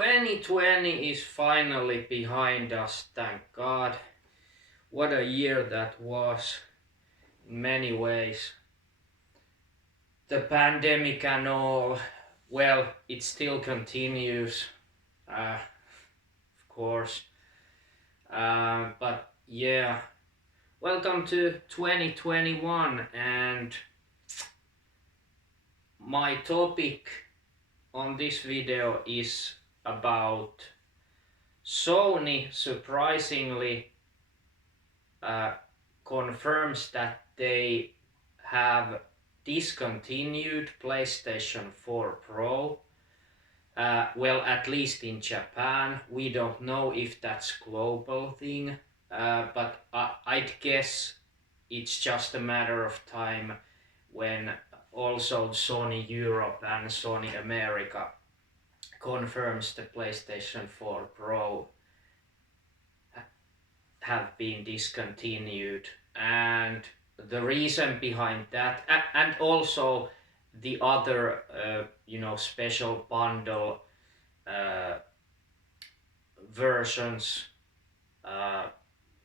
2020 is finally behind us, thank God. What a year that was in many ways. The pandemic and all, well, it still continues, of course. But yeah, welcome to 2021, and my topic on this video is about Sony surprisingly uh, confirms that they have discontinued PlayStation 4 Pro. Well, at least in Japan. We don't know if that's global thing, but I'd guess it's just a matter of time when also Sony Europe and Sony America confirms the PlayStation 4 Pro have been discontinued. And the reason behind that, and also the other special bundle versions uh,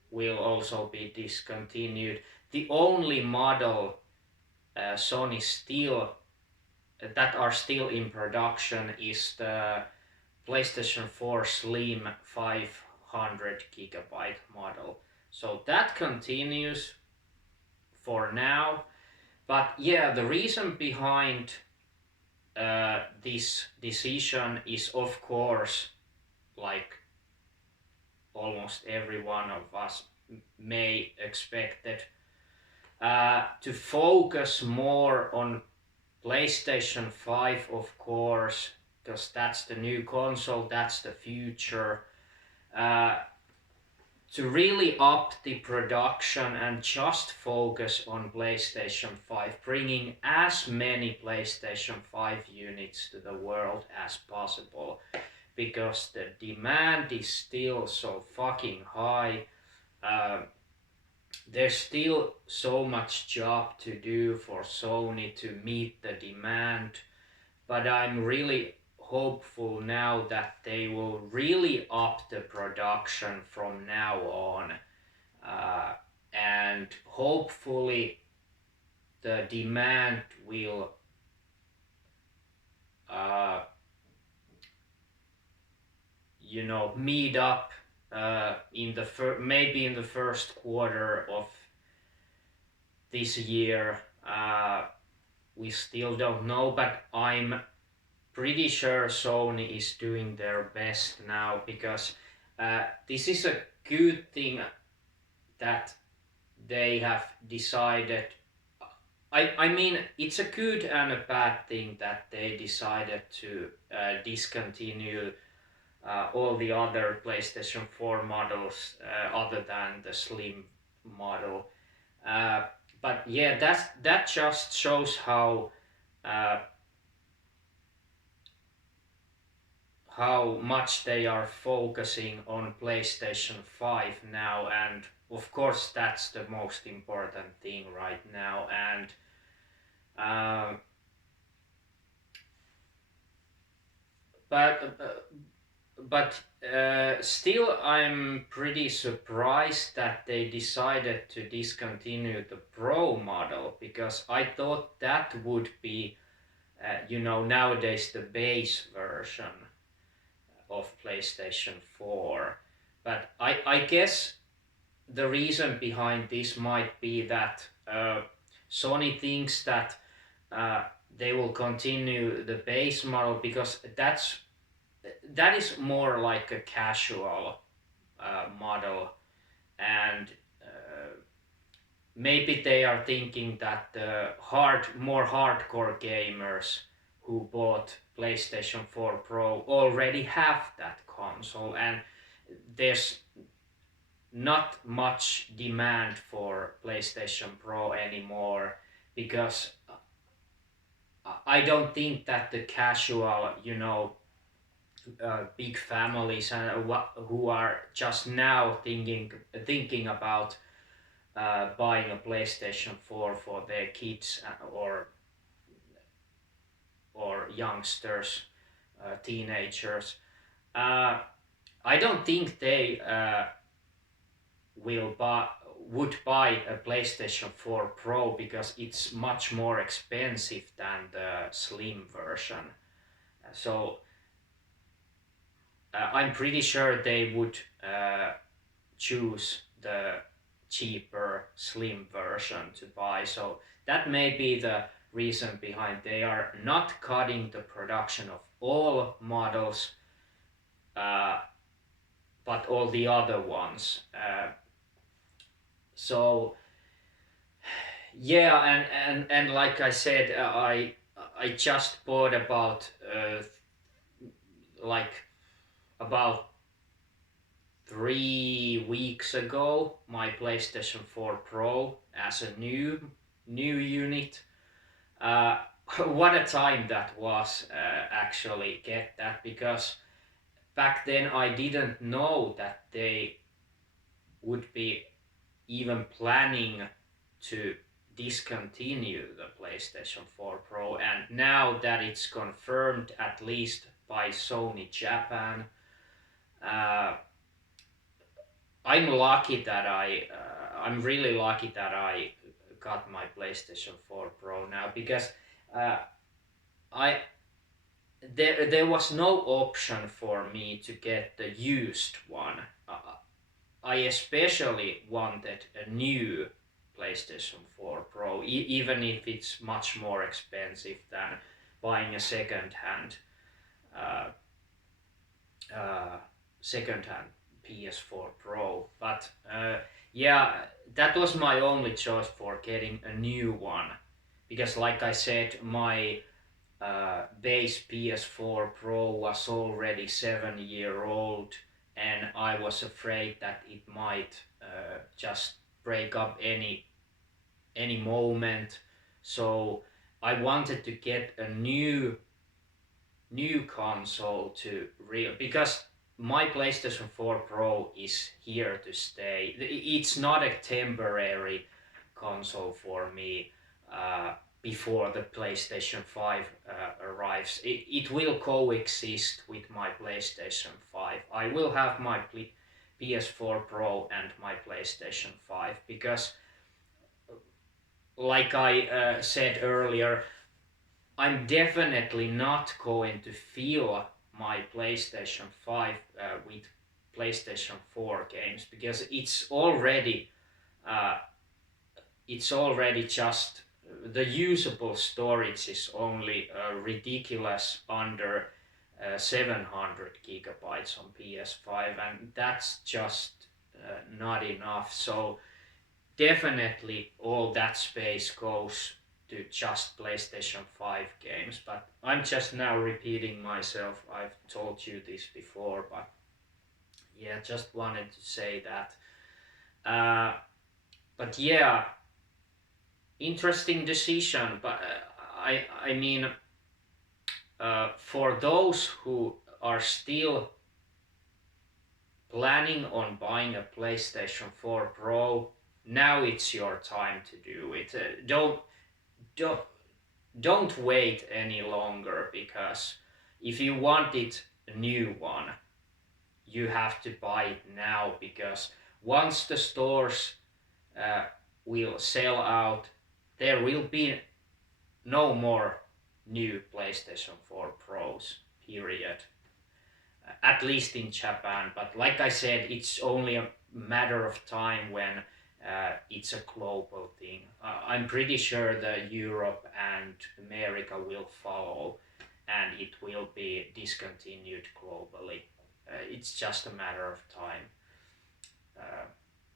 will also be discontinued. The only model Sony still that are still in production is the PlayStation 4 Slim 500 GB model. So that continues for now. But yeah, the reason behind this decision is, of course, like almost every one of us may expect it, to focus more on PlayStation 5, of course, because that's the new console, that's the future. To really up the production and just focus on PlayStation 5, bringing as many PlayStation 5 units to the world as possible, because the demand is still so fucking high. There's still so much job to do for Sony to meet the demand, but I'm really hopeful now that they will really up the production from now on, and hopefully the demand will meet up in the maybe in the first quarter of this year. We still don't know, but I'm pretty sure Sony is doing their best now, because this is a good thing that they have decided. I mean, it's a good and a bad thing that they decided to discontinue all the other PlayStation 4 models other than the Slim model. But yeah, that just shows how much they are focusing on PlayStation 5 now, and of course that's the most important thing right now. And but still I'm pretty surprised that they decided to discontinue the Pro model, because I thought that would be nowadays the base version of PlayStation 4. But I guess the reason behind this might be that Sony thinks that they will continue the base model, because that is more like a casual model, and maybe they are thinking that the more hardcore gamers who bought PlayStation 4 Pro already have that console, and there's not much demand for PlayStation Pro anymore, because I don't think that the casual, big families and who are just now thinking about buying a PlayStation 4 for their kids or youngsters, teenagers. Uh, I don't think they will buy would buy a PlayStation 4 Pro because it's much more expensive than the Slim version. So I'm pretty sure they would choose the cheaper Slim version to buy. So that may be the reason behind they are not cutting the production of all models, uh, but all the other ones. So yeah, and like I said, I just bought like about 3 weeks ago my PlayStation 4 Pro as a new unit. Uh, what a time that was, actually get that, because back then I didn't know that they would be even planning to discontinue the PlayStation 4 Pro, and now that it's confirmed at least by Sony Japan, uh, I'm really lucky that I got my PlayStation 4 Pro now, because uh, I there was no option for me to get the used one. I especially wanted a new PlayStation 4 Pro, even if it's much more expensive than buying a uh, uh, second-hand PS4 Pro. But yeah, that was my only choice for getting a new one, because, like I said, my base PS4 Pro was already 7 year old, and I was afraid that it might just break up any moment. So I wanted to get a new console to real, because my PlayStation 4 Pro is here to stay. It's not a temporary console for me. Uh, Before the PlayStation 5 arrives, it will coexist with my PlayStation 5. I will have my PS4 Pro and my PlayStation 5, because, like I said earlier, I'm definitely not going to fill my PlayStation 5 with PlayStation 4 games, because uh, it's already just the usable storage is only ridiculous under 700 gigabytes on PS5, and that's just not enough. So definitely all that space goes to just PlayStation 5 games, but I'm just now repeating myself. I've told you this before, but yeah, just wanted to say that. Uh, but yeah, interesting decision. But I mean, for those who are still planning on buying a PlayStation 4 Pro, now it's your time to do it. Don't don't wait any longer, because if you wanted a new one, you have to buy it now, because once the stores uh, will sell out, there will be no more new PlayStation 4 Pros, period. At least in Japan, but like I said, it's only a matter of time when it's a global thing. I'm pretty sure that Europe and America will follow, and it will be discontinued globally. It's just a matter of time. Uh,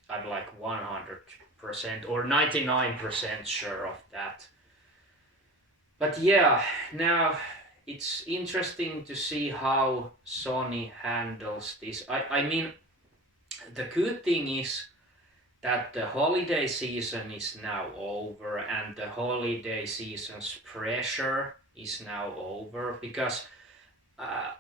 I'm like 100% or 99% sure of that. But yeah, now it's interesting to see how Sony handles this. I mean, the good thing is that the holiday season is now over, and the holiday season's pressure is now over, because uh,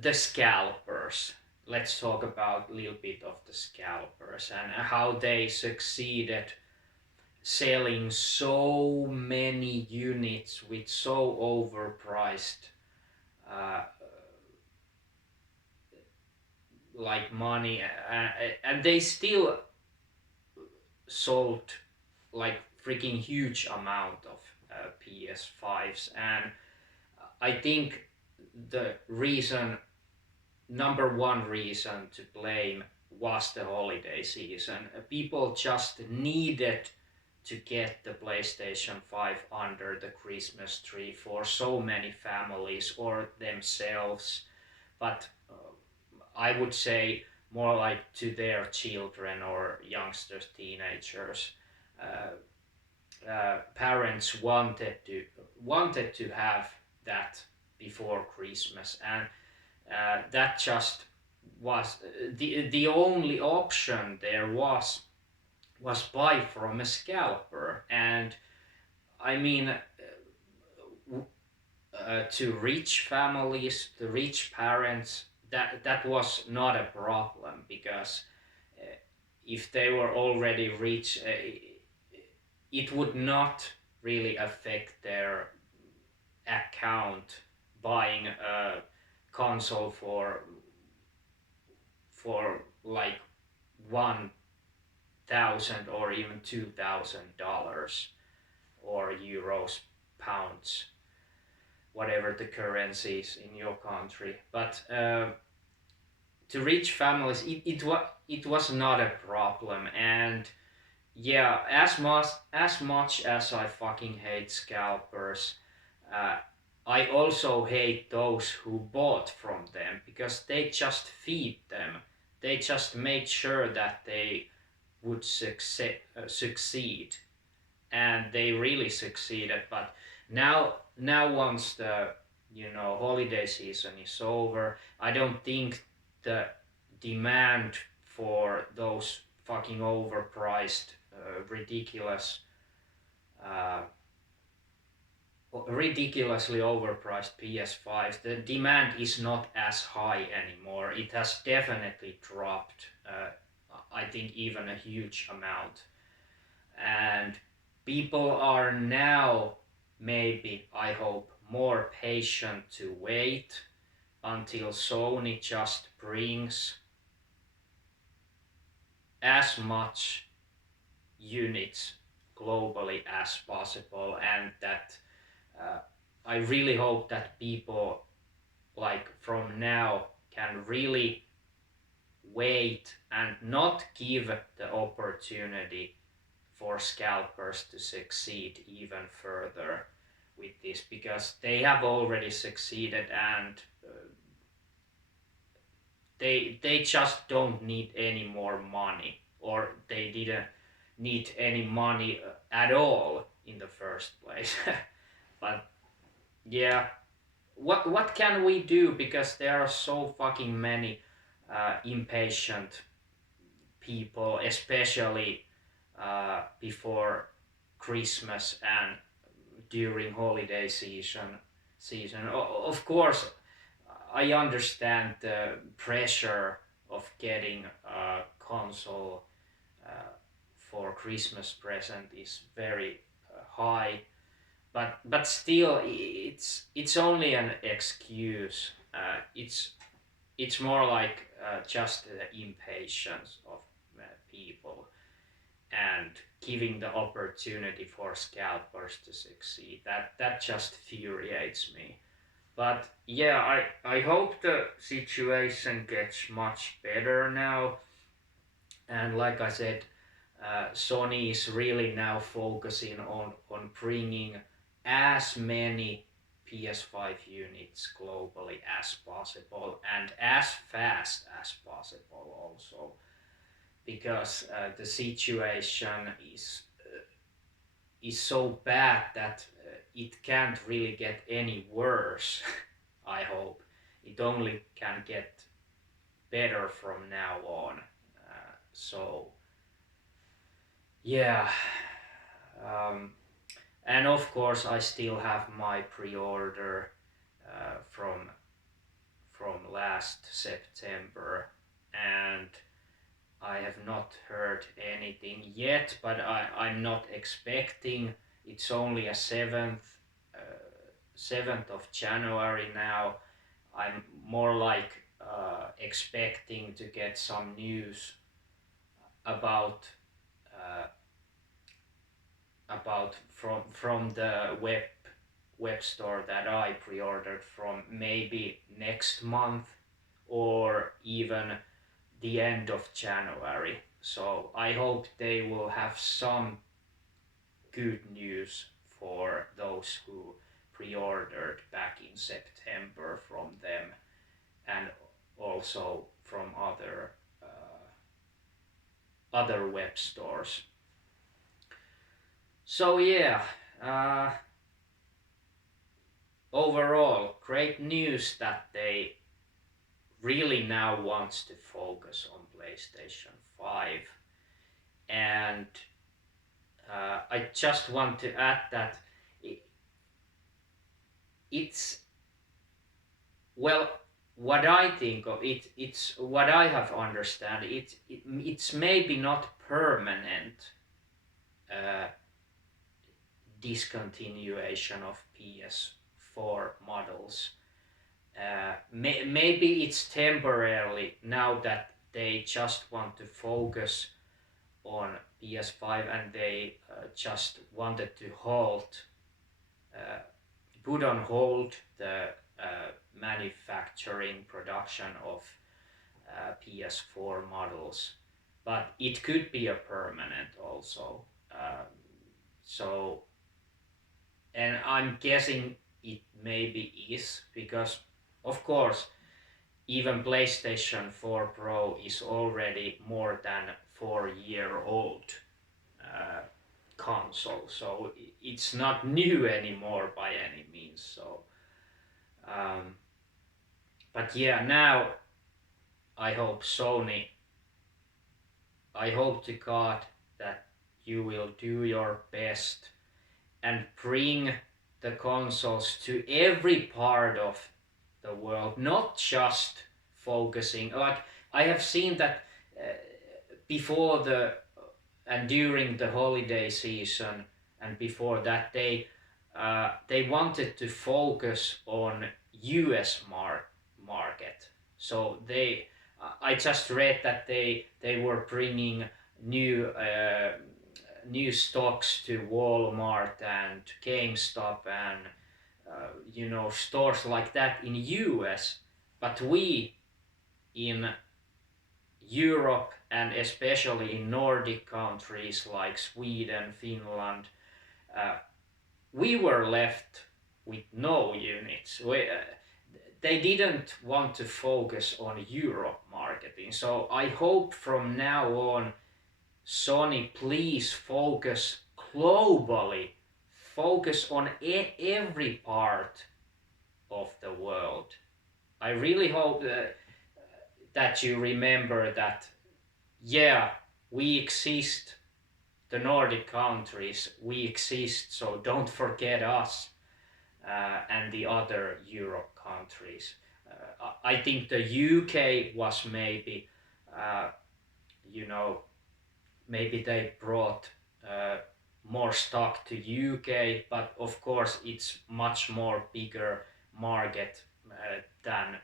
the scalpers. Let's talk about a little bit of the scalpers and how they succeeded selling so many units with so overpriced uh, like money, and they still sold like freaking huge amount of PS5s, and I think the reason, number one reason to blame was the holiday season. People just needed to get the PlayStation 5 under the Christmas tree for so many families or themselves, but I would say more like to their children or youngsters, teenagers. Parents wanted to have that before Christmas, and that just was the only option there was buy from a scalper. And I mean, to rich families, to rich parents, that was not a problem, because uh, if they were already rich, it would not really affect their account buying a console for like $1,000 or even $2,000 or euros, pounds, whatever the currency is in your country. But to rich families, it was not a problem. And yeah, as much as I fucking hate scalpers, uh, I also hate those who bought from them, because they just feed them. They just made sure that they would succeed, and they really succeeded. But now once the holiday season is over, I don't think the demand for those fucking overpriced, uh, ridiculously overpriced PS5, the demand is not as high anymore. It has definitely dropped, I think even a huge amount. And people are now, maybe, I hope, more patient to wait until Sony just brings as much units globally as possible. And that I really hope that people, like, from now can really wait and not give the opportunity for scalpers to succeed even further with this, because they have already succeeded. And they just don't need any more money, or they didn't need any money at all in the first place. But yeah, what can we do, because there are so fucking many impatient people, especially before Christmas and during holiday season. Of course, I understand the pressure of getting a console uh, for Christmas present is very high, but still, it's only an excuse. It's more like just the impatience of people, and giving the opportunity for scalpers to succeed. That just infuriates me. But yeah, I hope the situation gets much better now. And like I said, Sony is really now focusing on bringing as many PS5 units globally as possible, and as fast as possible also, because the situation is so bad that it can't really get any worse. I hope it only can get better from now on. So yeah, um, and of course I still have my pre-order from last September, and I have not heard anything yet, but I'm not expecting. It's only a 7th of January now. I'm more like expecting to get some news about from the web store that I pre-ordered from, maybe next month or even the end of January. So I hope they will have some good news for those who pre-ordered back in September from them, and also from other web stores. So yeah, overall great news that they really now wants to focus on PlayStation 5. And I just want to add that it's, well, what I think of it, it's what I have understand. It's maybe not permanent discontinuation of PS4 models. Maybe it's temporarily, now that they just want to focus on PS5, and they just wanted to put on hold the manufacturing production of PS4 models, but it could be a permanent also. So, and I'm guessing it maybe is, because of course even PlayStation 4 Pro is already more than 4-year old console, so it's not new anymore by any means. So but yeah, now I hope Sony, I hope to God that you will do your best and bring the consoles to every part of the world, not just focusing, like I have seen that before the and during the holiday season, and before that, they wanted to focus on US market. So I just read that they were bringing new stocks to Walmart and GameStop and stores like that in US, but we in Europe, and especially in Nordic countries like Sweden, Finland, we were left with no units. They didn't want to focus on Europe marketing. So I hope from now on, Sony, please focus globally, focus on every part of the world. I really hope that you remember that, yeah, we exist, the Nordic countries, we exist, so don't forget us and the other Europe countries. I think the UK was maybe, maybe they brought more stock to UK, but of course it's much more bigger market than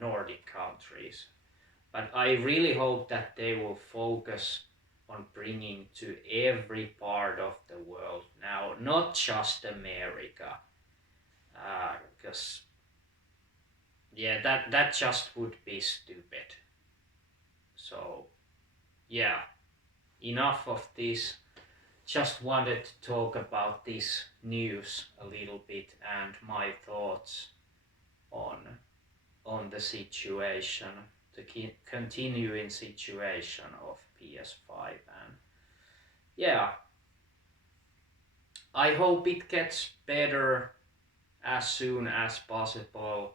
Nordic countries. But I really hope that they will focus on bringing to every part of the world now, not just America, because yeah, that just would be stupid. So yeah, enough of this. Just wanted to talk about this news a little bit and my thoughts on the situation, the continuing situation of PS5. And yeah, I hope it gets better as soon as possible,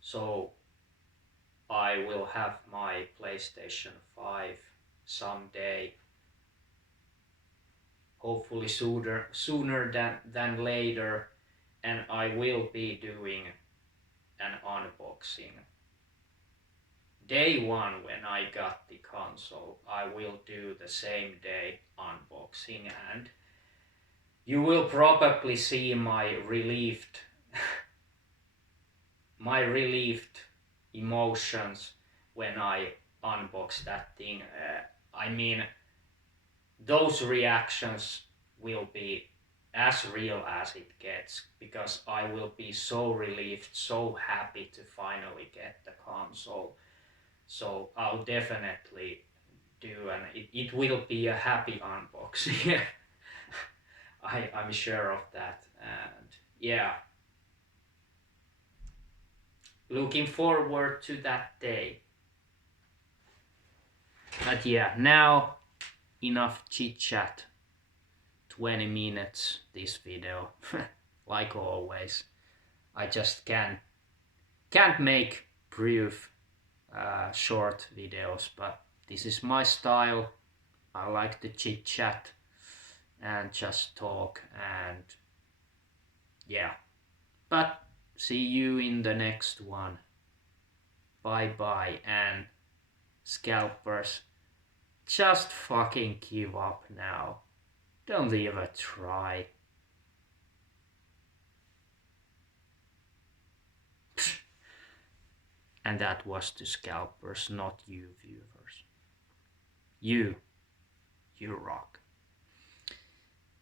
so I will have my PlayStation 5 someday, hopefully sooner than later, and I will be doing an unboxing. Day one, when I got the console, I will do the same day unboxing, and you will probably see my relieved emotions when I unbox that thing. I mean, those reactions will be as real as it gets, because I will be so relieved, so happy to finally get the console. So I'll definitely do, and it will be a happy unboxing. I'm sure of that. And yeah, looking forward to that day. But yeah, now enough chit chat. 20 minutes this video. Like always, I just can't make brief short videos, but this is my style. I like to chit chat and just talk, and yeah. But see you in the next one. Bye bye, and scalpers, just fucking give up now. Don't even try. And that was to scalpers, not you viewers. You rock.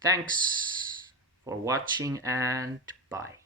Thanks for watching, and bye.